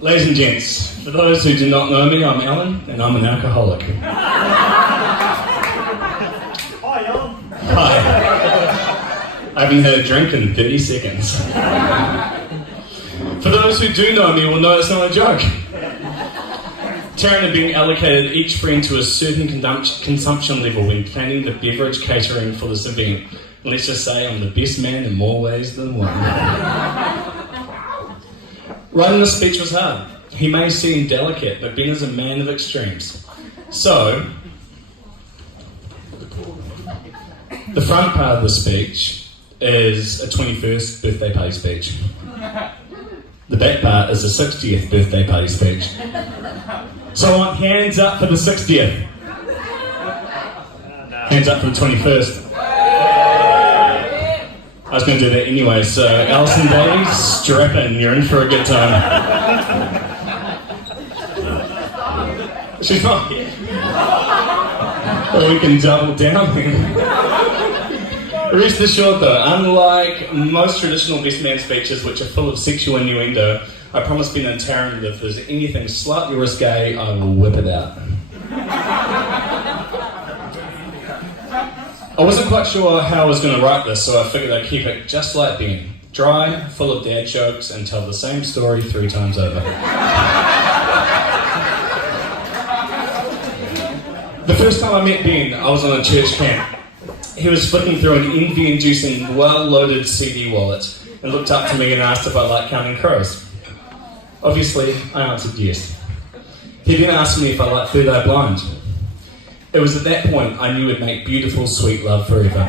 Ladies and gents, for those who do not know me, I'm Allan, and I'm an alcoholic. Hi, Allan. Hi. I haven't had a drink in 30 seconds. For those who do know me will know it's not a joke. Taryn had been allocated each friend to a certain consumption level when planning the beverage catering for this event. And let's just say I'm the best man in more ways than one. Writing this speech was hard. He may seem delicate, but Ben is a man of extremes. So, the front part of the speech is a 21st birthday party speech. The back part is a 60th birthday party speech. So I want hands up for the 60th. Hands up for the 21st. I was going to do that anyway, so Alison Day, strap in, you're in for a good time. She's not here. Or we can double down then. Rest assured though, unlike most traditional best man speeches which are full of sexual innuendo, I promise Ben and Taryn that if there's anything slightly risque, I will whip it out. I wasn't quite sure how I was going to write this, so I figured I'd keep it just like Ben. Dry, full of dad jokes, and tell the same story 3 times over. The first time I met Ben, I was on a church camp. He was flicking through an envy-inducing, well-loaded CD wallet and looked up to me and asked if I liked counting crows. Obviously, I answered yes. He then asked me if I liked Third Eye Blind. It was at that point I knew we'd make beautiful, sweet love forever.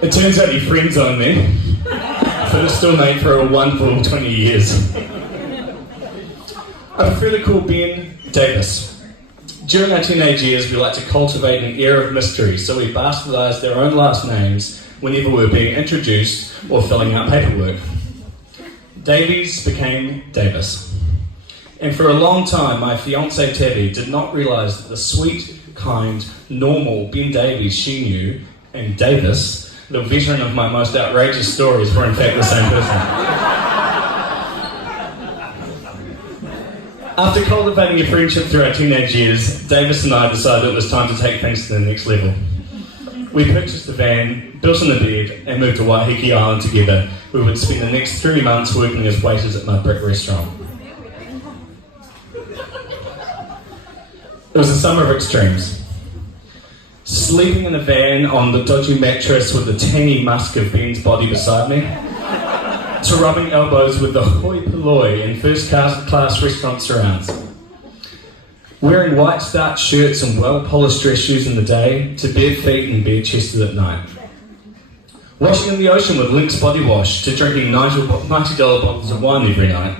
It turns out he friend-zoned me, but it's still made for a wonderful 20 years. I prefer to call Ben Davis. During our teenage years, we like to cultivate an air of mystery, so we bastardise their own last names whenever we're being introduced or filling out paperwork. Davies became Davis. And for a long time, my fiancée Tabby did not realise that the sweet, kind, normal Ben Davies she knew, and Davis, the veteran of my most outrageous stories, were in fact the same person. After cultivating a friendship through our teenage years, Davis and I decided it was time to take things to the next level. We purchased a van, built in a bed, and moved to Waiheke Island together. We would spend the next 3 months working as waiters at my brick restaurant. It was a summer of extremes. Sleeping in a van on the dodgy mattress with the tangy musk of Ben's body beside me, to rubbing elbows with the hoi polloi in first-class restaurant surrounds. Wearing white starched shirts and well-polished dress shoes in the day, to bare feet and bare-chested at night. Washing in the ocean with Lynx body wash, to drinking $90 bottles of wine every night.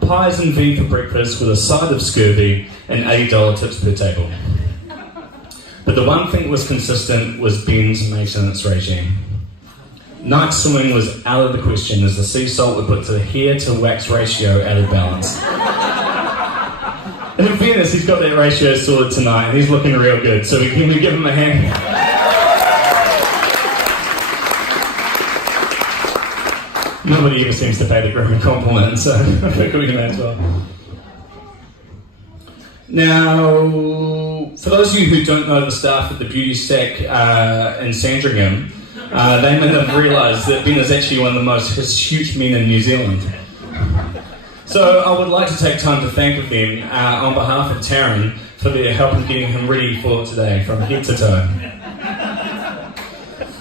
Pies and V for breakfast with a side of scurvy and $80 tips per table. But the one thing that was consistent was Ben's maintenance regime. Night swimming was out of the question as the sea salt would put the hair to wax ratio out of balance. And in fairness, he's got that ratio sorted tonight and he's looking real good, so can we give him a hand? Nobody ever seems to pay the groom a compliment, so I think we may as well. Now, for those of you who don't know the staff at the Beauty Stack in Sandringham, they may have realised that Ben is actually one of the most hirsute men in New Zealand. So I would like to take time to thank them on behalf of Taryn for their help in getting him ready for today, from head to toe.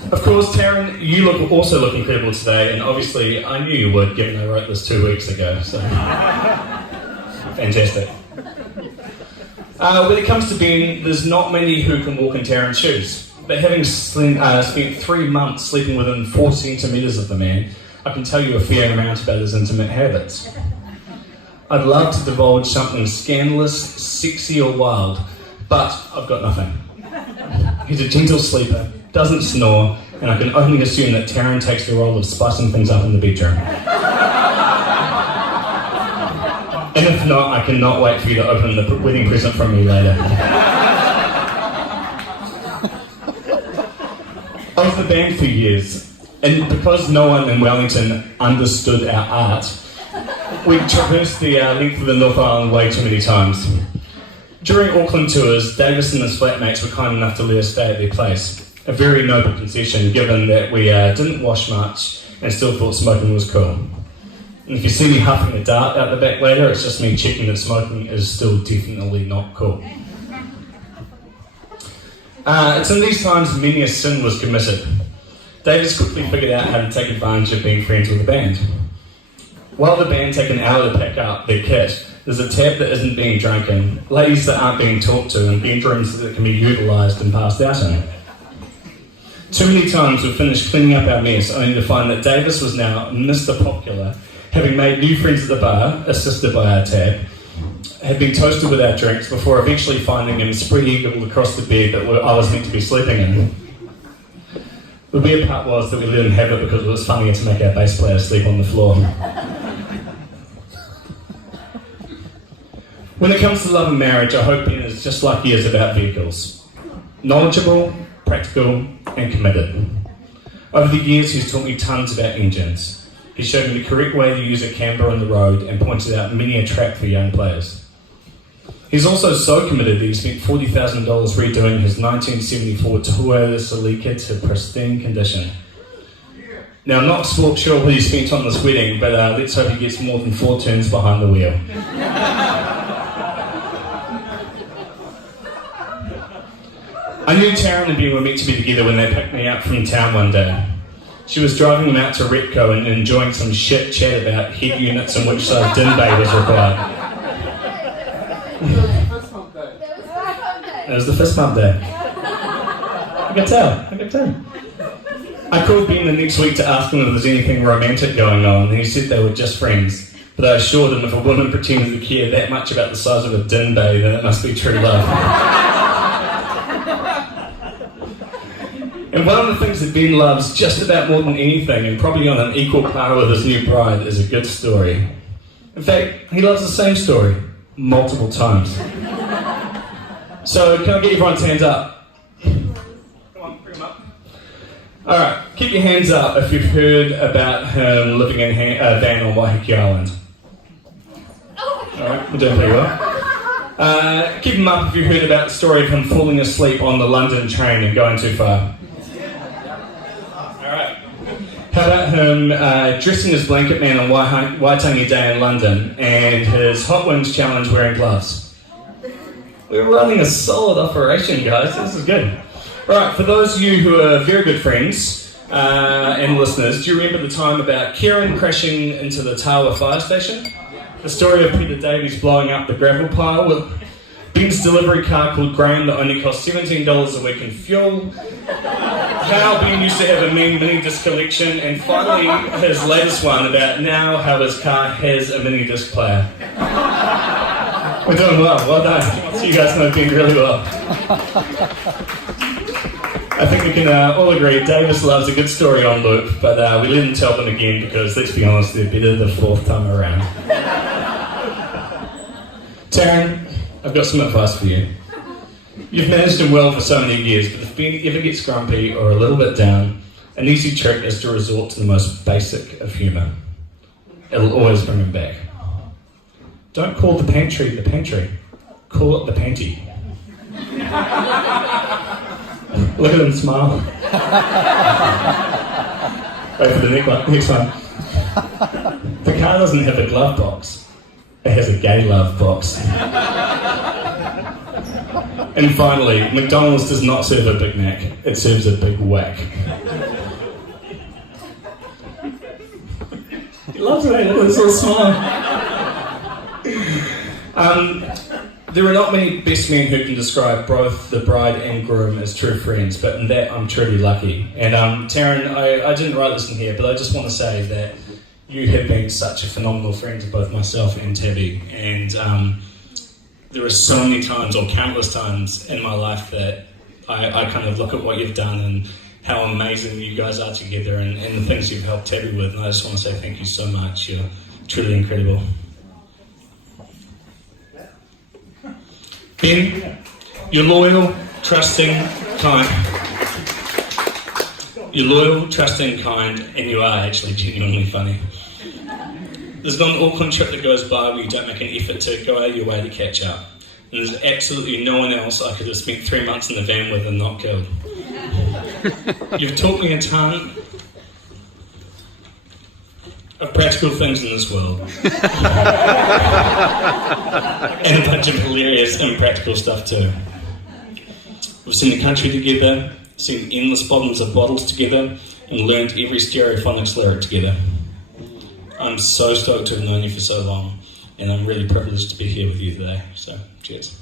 Of course, Taryn, you also look incredible today, and obviously I knew you would, given I wrote this 2 weeks ago, so fantastic. When it comes to Ben, there's not many who can walk in Taryn's shoes. But having spent 3 months sleeping within 4 centimetres of the man, I can tell you a fair amount about his intimate habits. I'd love to divulge something scandalous, sexy or wild, but I've got nothing. He's a gentle sleeper, doesn't snore, and I can only assume that Taryn takes the role of spicing things up in the bedroom. And if not, I cannot wait for you to open the wedding present from me later. I was in the band for years. And because no one in Wellington understood our art, we traversed the length of the North Island way too many times. During Auckland tours, Davis and his flatmates were kind enough to let us stay at their place. A very noble concession, given that we didn't wash much and still thought smoking was cool. And if you see me huffing a dart out the back later, it's just me checking that smoking is still definitely not cool. It's in these times many a sin was committed. Davis quickly figured out how to take advantage of being friends with the band. While the band take an hour to pack up their kit, there's a tab that isn't being drunk in, ladies that aren't being talked to, and bedrooms that can be utilised and passed out in. Too many times we've finished cleaning up our mess only to find that Davis was now Mr. Popular, having made new friends at the bar, assisted by our tab, had been toasted with our drinks before eventually finding him spread-eagled across the bed that I was meant to be sleeping in. The weird part was that we let him have it because it was funnier to make our bass player sleep on the floor. When it comes to love and marriage, I hope Ben is just like he is about vehicles. Knowledgeable, practical, and committed. Over the years, he's taught me tons about engines. He showed me the correct way to use a camber on the road and pointed out many a trap for young players. He's also so committed that he spent $40,000 redoing his 1974 Toyota Celica to pristine condition. Now, I'm not sure what he spent on this wedding, but let's hope he gets more than 4 turns behind the wheel. I knew Taryn and Ben were meant to be together when they picked me up from town one day. She was driving them out to Repco and enjoying some shit chat about head units and which size din bay was required. It was the fist bump day. I could tell. I called Ben the next week to ask him if there was anything romantic going on, and he said they were just friends. But I assured him if a woman pretended to care that much about the size of a din bay, then it must be true love. And one of the things that Ben loves just about more than anything, and probably on an equal par with his new bride, is a good story. In fact, he loves the same story multiple times. So, can I get everyone's hands up? Come on, bring them up. Alright, keep your hands up if you've heard about him living in a van on Waiheke Island. Alright, we're doing pretty well. Keep them up if you've heard about the story of him falling asleep on the London train and going too far. Alright. How about him dressing as Blanket Man on Waitangi Day in London and his Hot Wings Challenge wearing gloves? We're running a solid operation, guys. This is good. Right, for those of you who are very good friends and listeners, do you remember the time about Kieran crashing into the Tawa fire station? The story of Peter Davies blowing up the gravel pile with Ben's delivery car called Graham that only cost $17 a week in fuel. How Ben used to have a mean mini-disc collection, and finally his latest one about now how his car has a mini-disc player. We're doing well done. So you guys know Ben really well. I think we can all agree Davis loves a good story on loop, but we let him tell them again because, let's be honest, they're better the 4th time around. Taryn, I've got some advice for you. You've managed him well for so many years, but if Ben ever gets grumpy or a little bit down, an easy trick is to resort to the most basic of humour. It'll always bring him back. Don't call the pantry the pantry. Call it the panty. Look at him smile. Wait for the next one. The car doesn't have a glove box. It has a gay love box. And finally, McDonald's does not serve a Big Mac. It serves a big whack. He loves it, look at this little smile. There are not many best men who can describe both the bride and groom as true friends, but in that I'm truly lucky. And Taryn, I didn't write this in here, but I just want to say that you have been such a phenomenal friend to both myself and Tabby, and there are so many times, or countless times in my life that I kind of look at what you've done and how amazing you guys are together and the things you've helped Tabby with, and I just want to say thank you so much. You're truly incredible. Ben, you're loyal, trusting, kind. You're loyal, trusting, kind, and you are actually genuinely funny. There's not an Auckland trip that goes by where you don't make an effort to go out of your way to catch up. And there's absolutely no one else I could have spent 3 months in the van with and not killed. You've taught me a ton of practical things in this world. And a bunch of hilarious impractical stuff too. We've seen the country together, seen endless bottoms of bottles together, and learned every Stereophonics lyric together. I'm so stoked to have known you for so long, and I'm really privileged to be here with you today. So, cheers.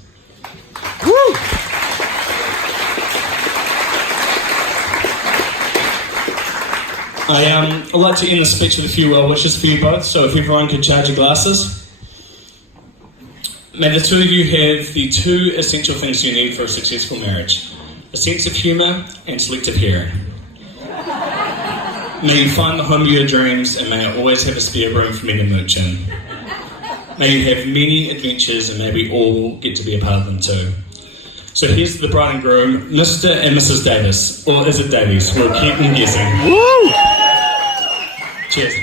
Woo! I'd like to end the speech with a few well wishes for you both, so if everyone could charge your glasses. May the two of you have the two essential things you need for a successful marriage: a sense of humour and selective hearing. May you find the home of your dreams, and may I always have a spare room for me to mooch in. May you have many adventures, and may we all get to be a part of them too. So here's the bride and groom, Mr. and Mrs. Davis. Or is it Davies? We'll keep them guessing. Woo! Cheers.